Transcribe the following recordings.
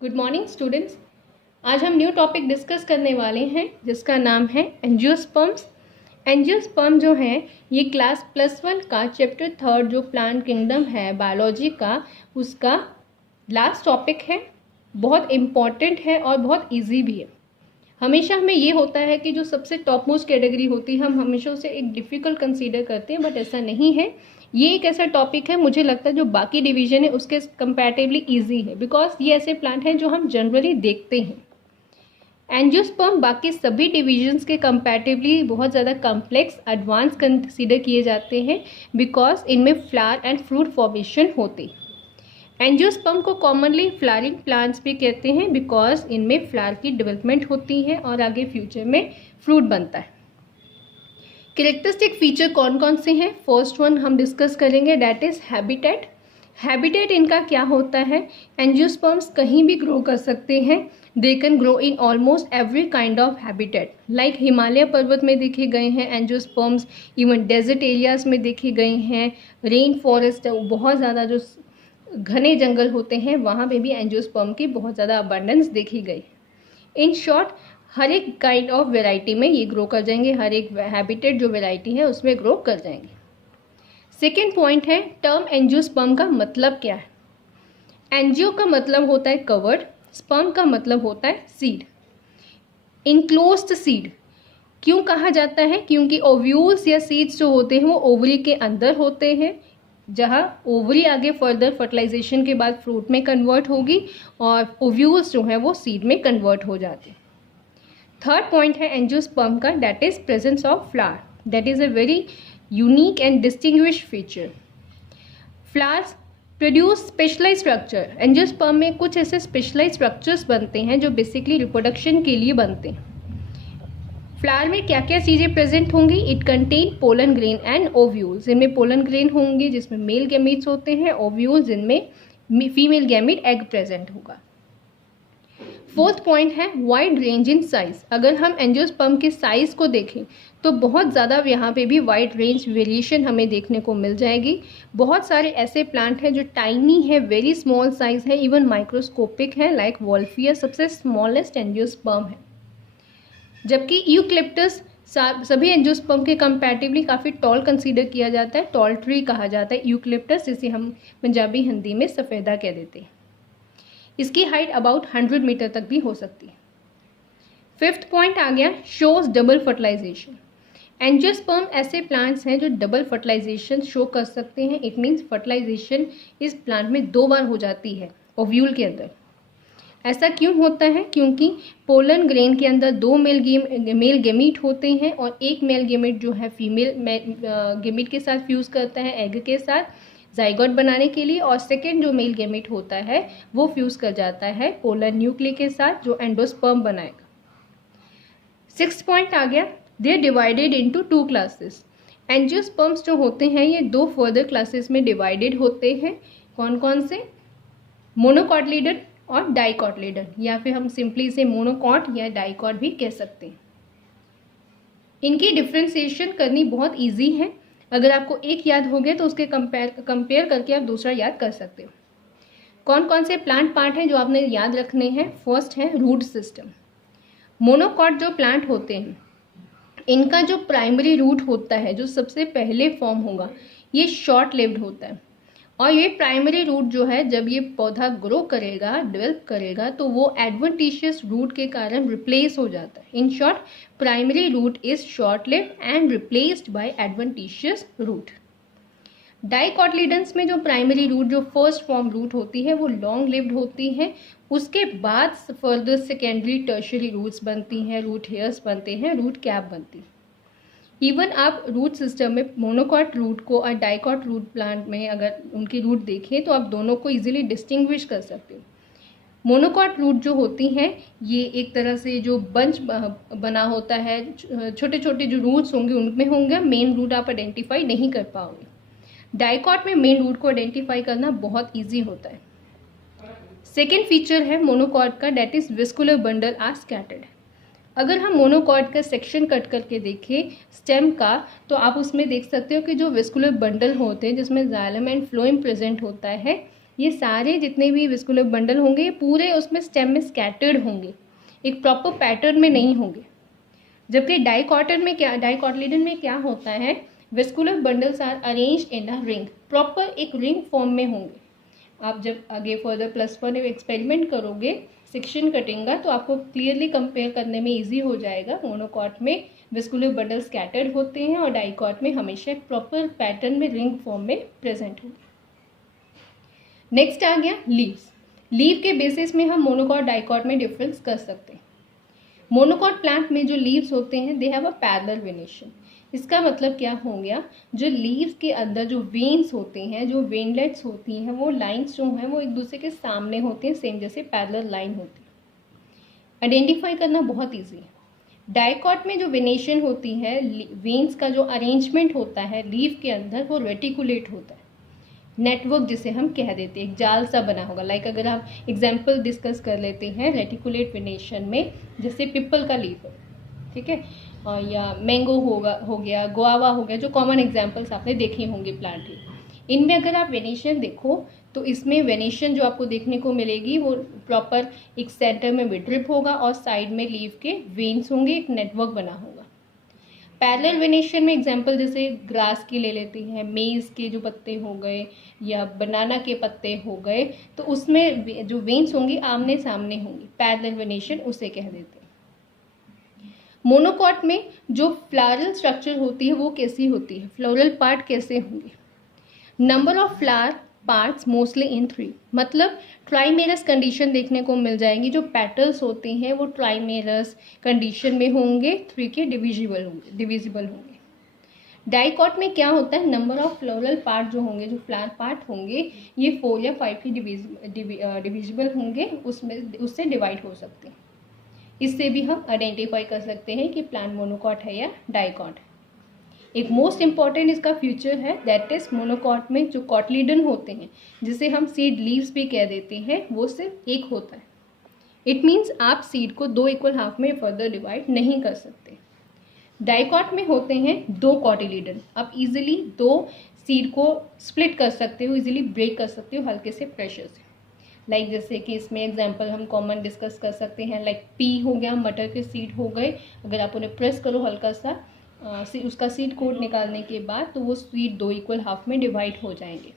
Good morning students. आज हम new topic discuss करने वाले हैं जिसका नाम है एंजियोस्पर्म्स। एंजियोस्पर्म जो है ये क्लास +1 का चैप्टर 3 जो प्लांट किंगडम है बायोलॉजी का, उसका लास्ट टॉपिक है। बहुत इम्पॉर्टेंट है और बहुत इजी भी है। हमेशा हमें ये होता है कि जो सबसे टॉप मोस्ट कैटेगरी होती है हम हमेशा उसे एक डिफ़िकल्ट कंसीडर करते हैं, बट ऐसा नहीं है। ये एक ऐसा टॉपिक है, मुझे लगता है जो बाकी डिवीजन है उसके कंपैरेटिवली इजी है, बिकॉज ये ऐसे प्लांट हैं जो हम जनरली देखते हैं। एंजियोस्पर्म बाकी सभी डिविजन्स के कंपैरेटिवली बहुत ज़्यादा कॉम्प्लेक्स एडवांस कंसीडर किए जाते हैं, बिकॉज इनमें फ्लावर एंड फ्रूट फॉर्मेशन होते हैं। एंजियोस्पर्म को कॉमनली फ्लावरिंग प्लांट्स भी कहते हैं, बिकॉज इनमें फ्लावर की डेवलपमेंट होती है और आगे फ्यूचर में फ्रूट बनता है। कैरेक्टरिस्टिक फीचर कौन कौन से हैं? फर्स्ट वन हम डिस्कस करेंगे, दैट इज हैबिटेट। हैबिटेट इनका क्या होता है? एंजियोस्पर्म्स कहीं भी ग्रो कर सकते हैं। They can grow in almost every kind of habitat. Like Himalaya पर्वत में देखे गए हैं एंजियोस्पर्म्स, इवन डेजर्ट एरियाज में देखे गए हैं, रेन फॉरेस्ट बहुत ज़्यादा जो घने जंगल होते हैं वहाँ पे भी एंजियोस्पर्म की बहुत ज़्यादा अबंडेंस देखी गई। इन शॉर्ट हर एक काइंड ऑफ वेराइटी में ये ग्रो कर जाएंगे, हर एक हैबिटेट जो वेराइटी है उसमें ग्रो कर जाएंगे। सेकेंड पॉइंट है, टर्म एंजियोस्पर्म का मतलब क्या है? एंजियो का मतलब होता है कवर्ड, स्पर्म का मतलब होता है सीड, इनक्लोज्ड सीड। क्यों कहा जाता है? क्योंकि ओव्यूल्स या सीड्स जो होते हैं वो ओवरी के अंदर होते हैं, जहाँ ओवरी आगे फर्दर फर्टिलाइजेशन के बाद फ्रूट में कन्वर्ट होगी और ओव्यूल्स जो हैं वो सीड में कन्वर्ट हो जाते हैं। थर्ड पॉइंट है एंजियोस्पर्म का, that is presence of flower. That is a very unique and distinguished feature. Flowers produce specialise structure. Angiosperm में कुछ ऐसे स्पेशलाइज स्ट्रक्चर्स बनते हैं जो बेसिकली रिप्रोडक्शन के लिए बनते हैं। फ्लावर में क्या क्या चीज़ें प्रेजेंट होंगी? It contain pollen grain and ovules. इनमें पोलन ग्रेन होंगे जिसमें मेल गैमीट्स होते हैं, ओव्यूल्स जिनमें फीमेल गैमीट एग प्रेजेंट होगा। फोर्थ पॉइंट है वाइड रेंज इन साइज। अगर हम एंजियोस्पर्म के साइज को देखें तो बहुत ज़्यादा यहाँ पे भी वाइड रेंज वेरिएशन हमें देखने को मिल जाएगी। बहुत सारे ऐसे प्लांट हैं जो टाइनी है, वेरी स्मॉल साइज है, इवन माइक्रोस्कोपिक है, लाइक वॉल्फिया सबसे स्मॉलेस्ट एंजियोस्पर्म है। जबकि यूकलिप्टस सभी एंजियोस्पर्म के कंपैरेटिवली काफ़ी टॉल कंसीडर किया जाता है, टॉल ट्री कहा जाता है यूकलिप्टस, जिसे हम पंजाबी हिंदी में सफ़ेदा कह देते हैं। इसकी हाइट अबाउट 100 मीटर तक भी हो सकती है। फिफ्थ पॉइंट आ गया, शोज डबल फर्टिलाइजेशन। एंजियोस्पर्म ऐसे प्लांट्स हैं जो डबल फर्टिलाइजेशन शो कर सकते हैं। इट मीन्स फर्टिलाइजेशन इस प्लांट में 2 बार हो जाती है ओव्यूल के अंदर। ऐसा क्यों होता है? क्योंकि पोलन ग्रेन के अंदर 2 मेल गेमीट होते हैं और एक मेल गेमीट जो है फीमेल गेमीट के साथ फ्यूज़ करता है एग के साथ जाइगोट बनाने के लिए, और सेकेंड जो मेल गेमीट होता है वो फ्यूज़ कर जाता है पोलन न्यूक्लिय के साथ जो एंडोस्पर्म बनाएगा। सिक्स्थ पॉइंट आ गया, they are divided into 2 classes. Angiosperms जो होते हैं ये 2 फर्दर क्लासेस में डिवाइडेड होते हैं। कौन कौन से? मोनोकॉटिलिडन और डाइकॉटिलिडन, या फिर हम सिंपली इसे मोनोकॉट या डाइकॉट भी कह सकते हैं। इनकी डिफ्रेंसिएशन करनी बहुत ईजी है। अगर आपको एक याद हो गया तो उसके कंपेयर करके आप दूसरा याद कर सकते हो। कौन कौन से प्लांट पार्ट हैं जो आपने याद रखने हैं? फर्स्ट है रूट सिस्टम। मोनोकॉट जो प्लांट होते हैं इनका जो प्राइमरी रूट होता है, जो सबसे पहले फॉर्म होगा, ये शॉर्ट लिव्ड होता है। और ये प्राइमरी रूट जो है जब ये पौधा ग्रो करेगा, डेवलप करेगा, तो वो एडवेंटिशियस रूट के कारण रिप्लेस हो जाता है। In short, primary root is short lived and replaced by adventitious root. Dicotyledons में जो प्राइमरी रूट, जो फर्स्ट फॉर्म रूट होती है, वो लॉन्ग लिव्ड होती है। उसके बाद फर्दर सेकेंडरी टर्शियरी रूट्स बनती हैं, रूट हेयर्स बनते हैं, रूट कैप बनती है। इवन आप रूट सिस्टम में मोनोकॉट रूट को और डाइकॉट रूट प्लांट में अगर उनकी रूट देखें तो आप दोनों को इजीली डिस्टिंग्विश कर सकते हो। मोनोकॉट रूट जो होती हैं ये एक तरह से जो बंच बना होता है, छोटे छोटे जो रूट्स होंगे उनमें होंगे, मेन रूट आप आइडेंटिफाई नहीं कर पाओगे। डाइकॉट में मेन रूट को आइडेंटिफाई करना बहुत ईजी होता है। सेकेंड फीचर है मोनोकॉट का, that is vascular bundle are scattered. अगर हम मोनोकॉट का सेक्शन कट करके देखें स्टेम का, तो आप उसमें देख सकते हो कि जो विस्कुलर बंडल होते हैं जिसमें जाइलम एंड फ्लोएम प्रेजेंट होता है, ये सारे जितने भी वेस्कुलर बंडल होंगे ये पूरे उसमें स्टेम में स्कैटर्ड होंगे, एक प्रॉपर पैटर्न में नहीं होंगे। जबकि डाइकोटिलीडन में क्या होता है, vascular bundles are arranged in a ring, proper एक रिंग फॉर्म में होंगे। आप जब आगे फर्दर +1 एक्सपेरिमेंट करोगे सेक्शन कटिंग का तो आपको क्लियरली कंपेयर करने में इजी हो जाएगा। मोनोकॉट में वेस्कुलर बंडल स्कैटर्ड होते हैं और डाइकॉट में हमेशा एक प्रॉपर पैटर्न में रिंग फॉर्म में प्रेजेंट होंगे। नेक्स्ट आ गया लीव्स। लीव के बेसिस में हम मोनोकॉट डाइकॉट में डिफरेंस कर सकते हैं। मोनोकॉट प्लांट में जो लीव्स होते हैं they have a parallel venation. इसका मतलब क्या हो गया, जो लीव्स के अंदर जो वेन्स होते हैं, जो वेनलेट्स होती हैं, वो लाइंस जो हैं वो एक दूसरे के सामने होते हैं, सेम जैसे पैरेलल लाइन होती है। आइडेंटिफाई करना बहुत ईजी है। डाइकॉट में जो वेनेशन होती है, वेन्स का जो अरेंजमेंट होता है लीव के अंदर वो रेटिकुलेट होता है, नेटवर्क जिसे हम कह देते हैं, एक जाल सा बना होगा। लाइक अगर आप एग्जाम्पल डिस्कस कर लेते हैं रेटिकुलेट वेनेशन में, जैसे पिपल का लीफ है, ठीक है, और या मैंगो हो गया, गुआवा हो गया, जो कॉमन एग्जाम्पल्स आपने देखे होंगे प्लांट के। इनमें अगर आप वेनेशन देखो तो इसमें वेनेशन जो आपको देखने को मिलेगी वो प्रॉपर एक सेंटर में मिडरिप होगा और साइड में लीफ के वेन्स होंगे, एक नेटवर्क बना होगा। पैरेलल वेनेशन में एग्जाम्पल जैसे ग्रास की ले लेते हैं, मेज के जो पत्ते हो गए या बनाना के पत्ते हो गए, तो उसमें जो वेन्स होंगी आमने सामने होंगी, पैरेलल वेनेशन उसे कह देते हैं। मोनोकॉट में जो फ्लारल स्ट्रक्चर होती है वो कैसी होती है, फ्लोरल पार्ट कैसे होंगे, number of flower parts mostly in 3, मतलब ट्राइमेरस कंडीशन देखने को मिल जाएंगी। जो पेटल्स होते हैं वो ट्राइमेरस कंडीशन में होंगे, 3 के डिविजिबल होंगे। डाइकॉट में क्या होता है, नंबर ऑफ फ्लोरल पार्ट जो होंगे, जो फ्लावर पार्ट होंगे, ये 4 या 5 के डिविजिबल होंगे, उससे डिवाइड हो सकते हैं। इससे भी हम आइडेंटिफाई कर सकते हैं कि प्लांट मोनोकॉट है या डाइकॉट है। एक मोस्ट इंपॉर्टेंट इसका फीचर है, दैट इज मोनोकॉट में जो कॉटिलीडन होते हैं, जिसे हम सीड लीव्स भी कह देते हैं, वो सिर्फ एक होता है। इट मीन्स आप सीड को 2 इक्वल हाफ में फर्दर डिवाइड नहीं कर सकते। डाइकॉट में होते हैं 2 कॉटिलीडन, आप इजीली 2 सीड को स्प्लिट कर सकते हो, इजीली ब्रेक कर सकते हो हल्के से प्रेशर से। लाइक जैसे कि इसमें एग्जांपल हम कॉमन डिस्कस कर सकते हैं, लाइक पी हो गया, मटर के सीड हो गए, अगर आप उन्हें प्रेस करो हल्का सा उसका सीड कोड निकालने के बाद तो वो सीड 2 इक्वल हाफ में डिवाइड हो जाएंगे।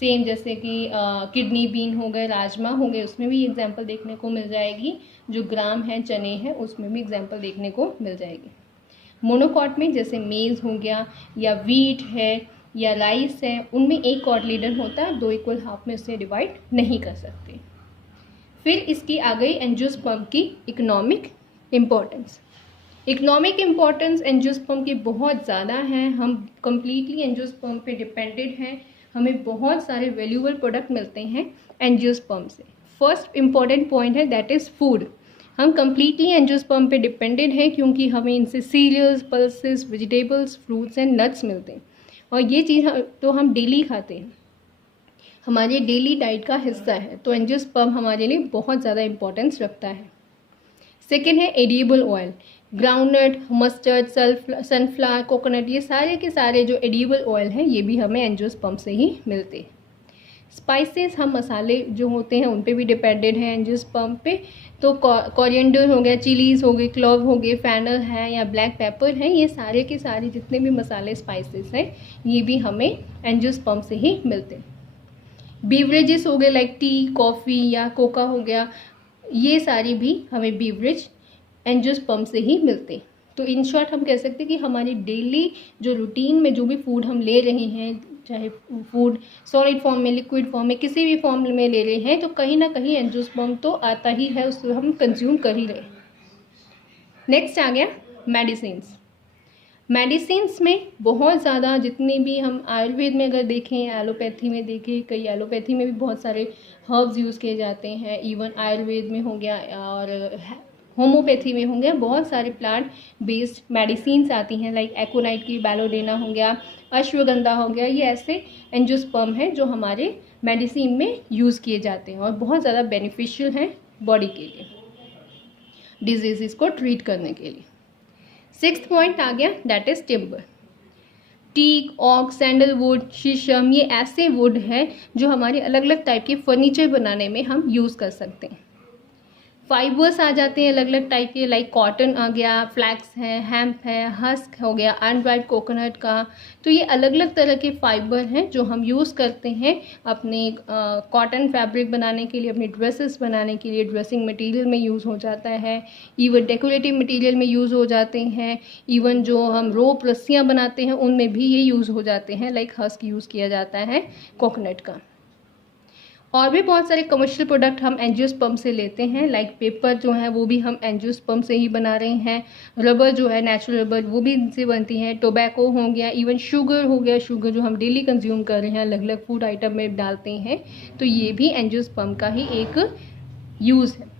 सेम जैसे कि किडनी बीन हो गए, राजमा हो गए, उसमें भी एग्जांपल देखने को मिल जाएगी। जो ग्राम है, चने हैं, उसमें भी एग्जांपल देखने को मिल जाएगी। मोनोकॉट में जैसे मेज हो गया या वीट है या राइस है, उनमें एक कॉटिलीडन होता है, 2 इक्वल हाफ में उससे डिवाइड नहीं कर सकते। फिर इसकी आ गई एंजियोस्पर्म की economic importance. Economic importance angiosperm की बहुत ज़्यादा है, हम कम्प्लीटली एंजियोस्पर्म पे डिपेंडेड हैं, हमें बहुत सारे वैल्यूएबल प्रोडक्ट मिलते हैं एंजियोस्पर्म से। फर्स्ट इम्पॉर्टेंट पॉइंट है दैट इज़ फूड। हम कम्प्लीटली एंजियोस्पर्म पे डिपेंडेड हैं क्योंकि हमें इनसे cereals, pulses, vegetables, fruits and nuts मिलते हैं, और ये चीज़ तो हम डेली खाते हैं, हमारे डेली डाइट का हिस्सा है, तो एंजियोस्पर्म हमारे लिए बहुत ज़्यादा इंपॉर्टेंस रखता है। सेकेंड है edible oil, groundnut, mustard, sunflower, coconut, ये सारे के सारे जो एडिबल ऑयल हैं ये भी हमें एंजियोस्पर्म से ही मिलते हैं। स्पाइसेस, हम मसाले जो होते हैं उन पे भी डिपेंडेड हैं एंजियोस्पर्म पे, तो कोरिएंडर हो गया, चिलीज़ हो गई, क्लोव हो गए, फैनल है या ब्लैक पेपर है, ये सारे के सारे जितने भी मसाले स्पाइसेस हैं ये भी हमें एंजियोस्पर्म से ही मिलते हैं। बीवरेजेस हो गए लाइक टी, कॉफ़ी या कोका हो गया, ये सारी भी हमें बीवरेज एंजियोस्पर्म से ही मिलते हैं। तो इन शॉर्ट हम कह सकते हैं कि हमारी डेली जो रूटीन में जो भी फूड हम ले रहे हैं, चाहे फूड सॉलिड फॉर्म में, लिक्विड फॉर्म में, किसी भी फॉर्म में ले रहे हैं, तो कहीं ना कहीं एंजियोस्पर्म तो आता ही है, उसको हम कंज्यूम कर ही रहे। नेक्स्ट आ गया मेडिसिन्स। मेडिसिन्स में बहुत ज़्यादा, जितने भी हम आयुर्वेद में अगर देखें, एलोपैथी में देखें, कई एलोपैथी में भी बहुत सारे हर्ब्स यूज़ किए जाते हैं, इवन आयुर्वेद में हो गया और होम्योपैथी में होंगे, बहुत सारे प्लांट बेस्ड मेडिसिन्स आती हैं, लाइक एकोनाइट की बेलोडेना हो गया, अश्वगंधा हो गया, ये ऐसे एंजियोस्पर्म हैं जो हमारे मेडिसिन में यूज़ किए जाते हैं और बहुत ज़्यादा बेनिफिशियल हैं बॉडी के लिए, डिजीज़ को ट्रीट करने के लिए। सिक्स्थ पॉइंट आ गया दैट इज़ टिम्बर। टीक, ऑक, सैंडलवुड, शीशम, ये ऐसे वुड है जो हमारे अलग अलग टाइप के फर्नीचर बनाने में हम यूज़ कर सकते हैं। फाइबर्स आ जाते हैं अलग अलग टाइप के, लाइक कॉटन आ गया, फ्लैक्स है, हेम्प है, हस्क हो गया, अनड्राइड कोकोनट का। तो ये अलग अलग तरह के फाइबर हैं जो हम यूज़ करते हैं अपने कॉटन फैब्रिक बनाने के लिए, अपनी ड्रेसेस बनाने के लिए, ड्रेसिंग मटेरियल में यूज़ हो जाता है, इवन डेकोरेटिव मटेरियल में यूज़ हो जाते हैं, इवन जो हम रोप रस्सियाँ बनाते हैं उनमें भी ये यूज़ हो जाते हैं, लाइक हस्क यूज़ किया जाता है कोकोनट का। और भी बहुत सारे कमर्शियल प्रोडक्ट हम एंजियोस्पर्म से लेते हैं, लाइक पेपर जो है वो भी हम एंजियोस्पर्म से ही बना रहे हैं, रबर जो है नेचुरल रबर वो भी इनसे बनती है, टोबैको हो गया, इवन शुगर हो गया, शुगर जो हम डेली कंज्यूम कर रहे हैं अलग अलग फूड आइटम में डालते हैं, तो ये भी एंजियोस्पर्म का ही एक यूज़ है।